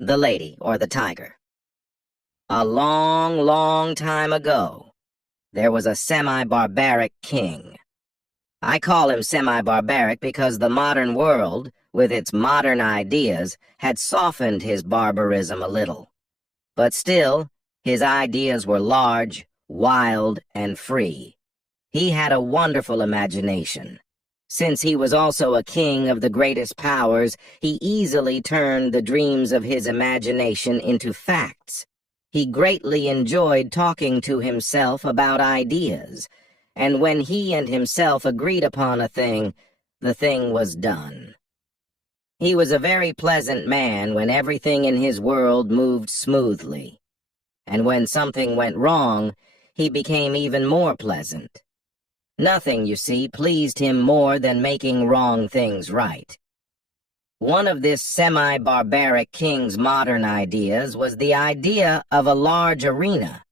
The Lady or the Tiger. A long, long time ago, there was a semi-barbaric king. I call him semi-barbaric because the modern world, with its modern ideas, had softened his barbarism a little. But still, his ideas were large, wild, and free. He had a wonderful imagination. Since he was also a king of the greatest powers, he easily turned the dreams of his imagination into facts. He greatly enjoyed talking to himself about ideas, and when he and himself agreed upon a thing, the thing was done. He was a very pleasant man when everything in his world moved smoothly, and when something went wrong, he became even more pleasant. Nothing, you see, pleased him more than making wrong things right. One of this semi-barbaric king's modern ideas was the idea of a large arena.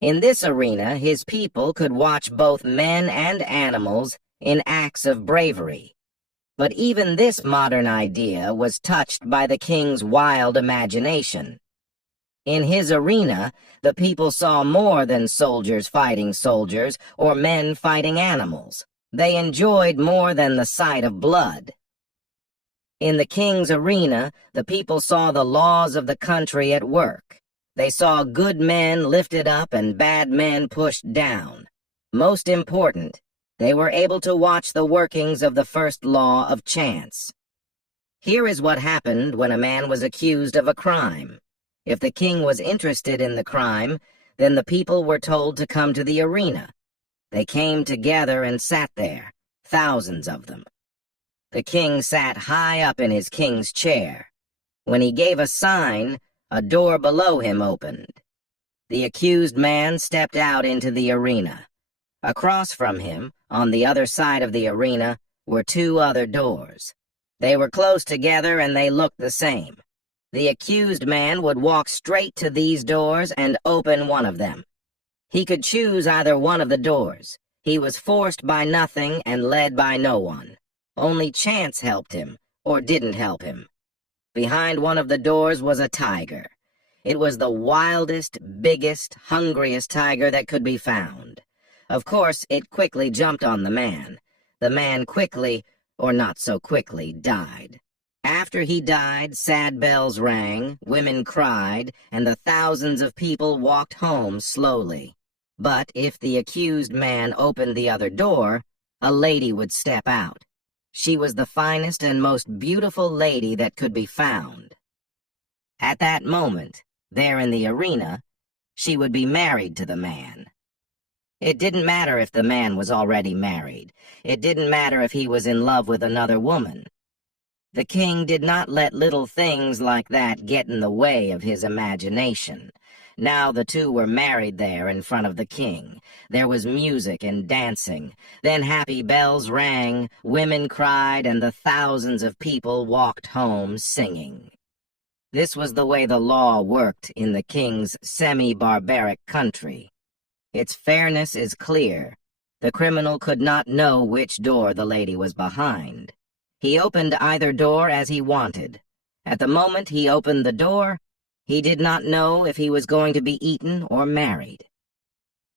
In this arena, his people could watch both men and animals in acts of bravery. But even this modern idea was touched by the king's wild imagination. In his arena, the people saw more than soldiers fighting soldiers or men fighting animals. They enjoyed more than the sight of blood. In the king's arena, the people saw the laws of the country at work. They saw good men lifted up and bad men pushed down. Most important, they were able to watch the workings of the first law of chance. Here is what happened when a man was accused of a crime. If the king was interested in the crime, then the people were told to come to the arena. They came together and sat there, thousands of them. The king sat high up in his king's chair. When he gave a sign, a door below him opened. The accused man stepped out into the arena. Across from him, on the other side of the arena, were two other doors. They were close together and they looked the same. The accused man would walk straight to these doors and open one of them. He could choose either one of the doors. He was forced by nothing and led by no one. Only chance helped him, or didn't help him. Behind one of the doors was a tiger. It was the wildest, biggest, hungriest tiger that could be found. Of course, it quickly jumped on the man. The man quickly, or not so quickly, died. After he died, sad bells rang, women cried, and the thousands of people walked home slowly. But if the accused man opened the other door, a lady would step out. She was the finest and most beautiful lady that could be found. At that moment, there in the arena, she would be married to the man. It didn't matter if the man was already married. It didn't matter if he was in love with another woman. The king did not let little things like that get in the way of his imagination. Now the two were married there in front of the king. There was music and dancing. Then happy bells rang, women cried, and the thousands of people walked home singing. This was the way the law worked in the king's semi-barbaric country. Its fairness is clear. The criminal could not know which door the lady was behind. He opened either door as he wanted. At the moment he opened the door, he did not know if he was going to be eaten or married.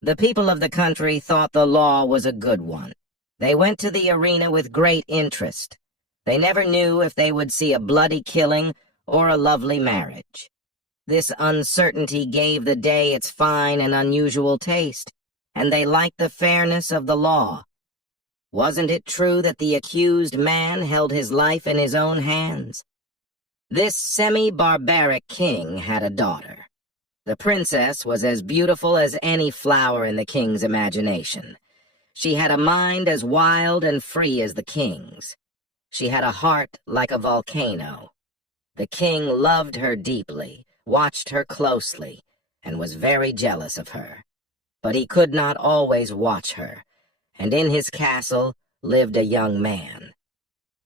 The people of the country thought the law was a good one. They went to the arena with great interest. They never knew if they would see a bloody killing or a lovely marriage. This uncertainty gave the day its fine and unusual taste, and they liked the fairness of the law. Wasn't it true that the accused man held his life in his own hands? This semi-barbaric king had a daughter. The princess was as beautiful as any flower in the king's imagination. She had a mind as wild and free as the king's. She had a heart like a volcano. The king loved her deeply, watched her closely, and was very jealous of her. But he could not always watch her, and in his castle lived a young man.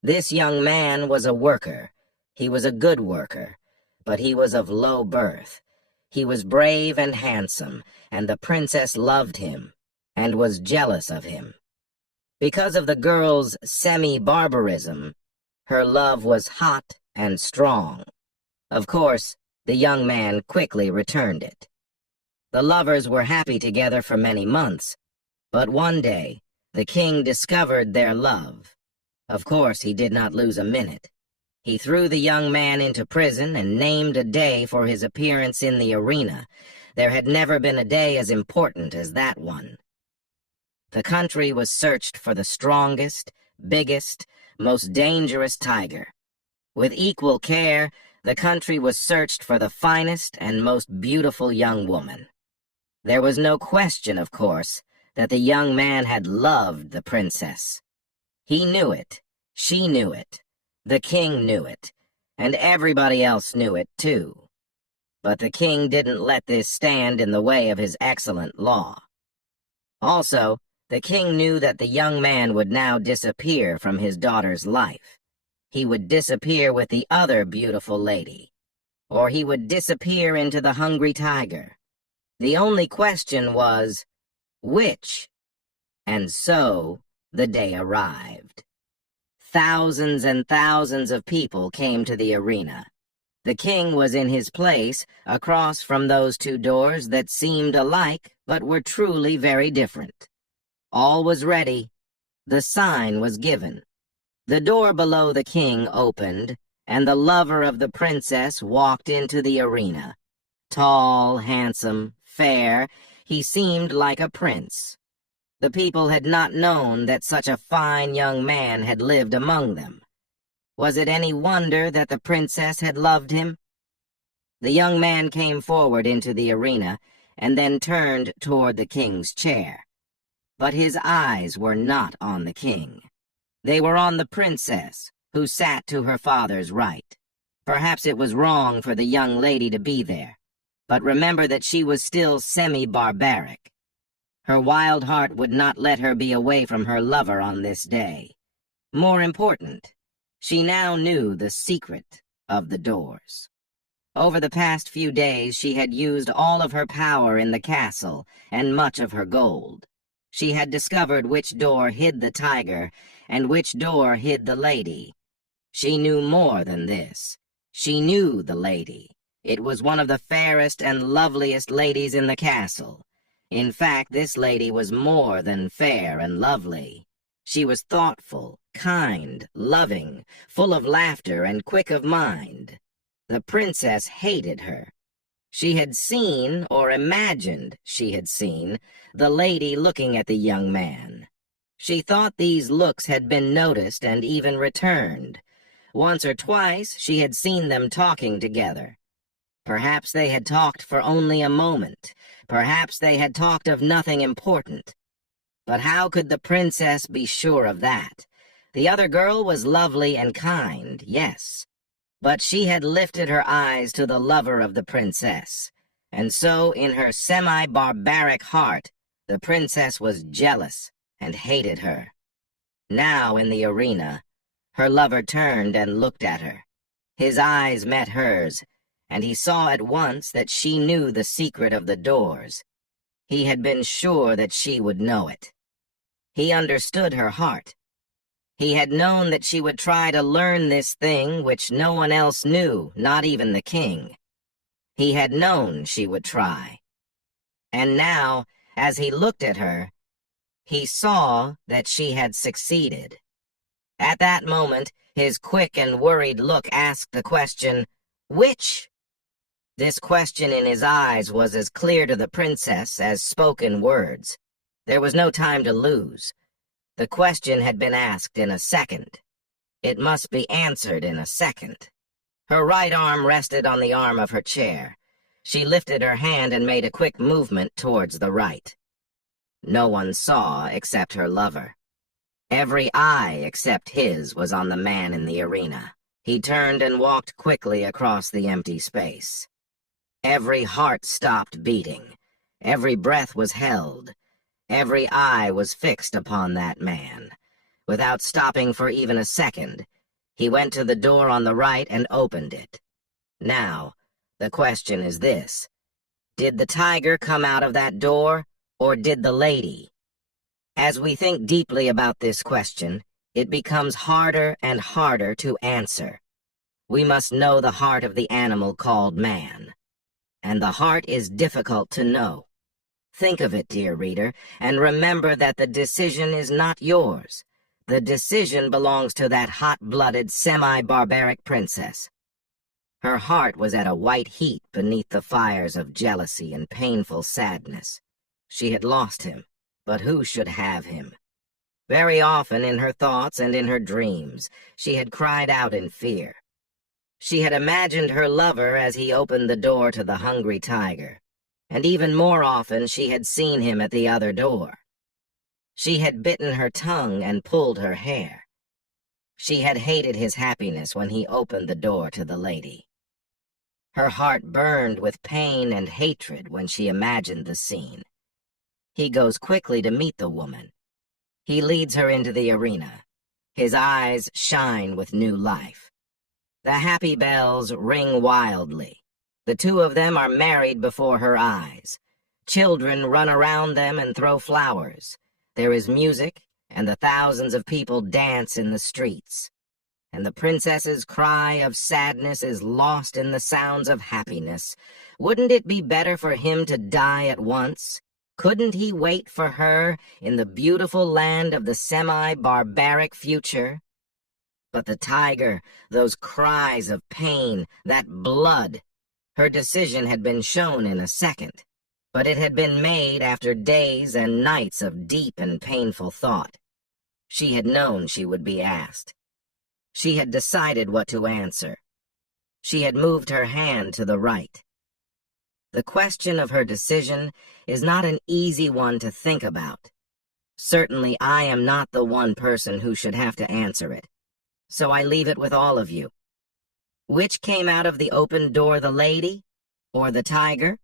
This young man was a worker. He was a good worker, but he was of low birth. He was brave and handsome, and the princess loved him, and was jealous of him. Because of the girl's semi-barbarism, her love was hot and strong. Of course, the young man quickly returned it. The lovers were happy together for many months, but one day, the king discovered their love. Of course, he did not lose a minute. He threw the young man into prison and named a day for his appearance in the arena. There had never been a day as important as that one. The country was searched for the strongest, biggest, most dangerous tiger. With equal care, the country was searched for the finest and most beautiful young woman. There was no question, of course, that the young man had loved the princess. He knew it, she knew it, the king knew it, and everybody else knew it too. But the king didn't let this stand in the way of his excellent law. Also, the king knew that the young man would now disappear from his daughter's life. He would disappear with the other beautiful lady, or he would disappear into the hungry tiger. The only question was, which? And so, the day arrived. Thousands and thousands of people came to the arena. The king was in his place, across from those two doors that seemed alike, but were truly very different. All was ready. The sign was given. The door below the king opened, and the lover of the princess walked into the arena. Tall, handsome, fair, he seemed like a prince. The people had not known that such a fine young man had lived among them. Was it any wonder that the princess had loved him? The young man came forward into the arena and then turned toward the king's chair. But his eyes were not on the king. They were on the princess, who sat to her father's right. Perhaps it was wrong for the young lady to be there, but remember that she was still semi-barbaric. Her wild heart would not let her be away from her lover on this day. More important, she now knew the secret of the doors. Over the past few days, she had used all of her power in the castle and much of her gold. She had discovered which door hid the tiger and which door hid the lady. She knew more than this. She knew the lady. It was one of the fairest and loveliest ladies in the castle. In fact, this lady was more than fair and lovely. She was thoughtful, kind, loving, full of laughter and quick of mind. The princess hated her. She had seen, or imagined she had seen, the lady looking at the young man. She thought these looks had been noticed and even returned. Once or twice she had seen them talking together. Perhaps they had talked for only a moment. Perhaps they had talked of nothing important. But how could the princess be sure of that? The other girl was lovely and kind, yes. But she had lifted her eyes to the lover of the princess. And so, in her semi-barbaric heart, the princess was jealous and hated her. Now, in the arena, her lover turned and looked at her. His eyes met hers, and he saw at once that she knew the secret of the doors. He had been sure that she would know it. He understood her heart. He had known that she would try to learn this thing which no one else knew, not even the king. He had known she would try. And now, as he looked at her, he saw that she had succeeded. At that moment, his quick and worried look asked the question, "Which?" This question in his eyes was as clear to the princess as spoken words. There was no time to lose. The question had been asked in a second. It must be answered in a second. Her right arm rested on the arm of her chair. She lifted her hand and made a quick movement towards the right. No one saw except her lover. Every eye except his was on the man in the arena. He turned and walked quickly across the empty space. Every heart stopped beating. Every breath was held. Every eye was fixed upon that man. Without stopping for even a second, he went to the door on the right and opened it. Now, the question is this: did the tiger come out of that door, or did the lady? As we think deeply about this question, it becomes harder and harder to answer. We must know the heart of the animal called man. And the heart is difficult to know. Think of it, dear reader, and remember that the decision is not yours. The decision belongs to that hot-blooded, semi-barbaric princess. Her heart was at a white heat beneath the fires of jealousy and painful sadness. She had lost him, but who should have him? Very often in her thoughts and in her dreams, she had cried out in fear. She had imagined her lover as he opened the door to the hungry tiger, and even more often she had seen him at the other door. She had bitten her tongue and pulled her hair. She had hated his happiness when he opened the door to the lady. Her heart burned with pain and hatred when she imagined the scene. He goes quickly to meet the woman. He leads her into the arena. His eyes shine with new life. The happy bells ring wildly. The two of them are married before her eyes. Children run around them and throw flowers. There is music, and the thousands of people dance in the streets. And the princess's cry of sadness is lost in the sounds of happiness. Wouldn't it be better for him to die at once? Couldn't he wait for her in the beautiful land of the semi-barbaric future? But the tiger, those cries of pain, that blood. Her decision had been shown in a second, but it had been made after days and nights of deep and painful thought. She had known she would be asked. She had decided what to answer. She had moved her hand to the right. The question of her decision is not an easy one to think about. Certainly I am not the one person who should have to answer it. So I leave it with all of you. Which came out of the open door, the lady or the tiger?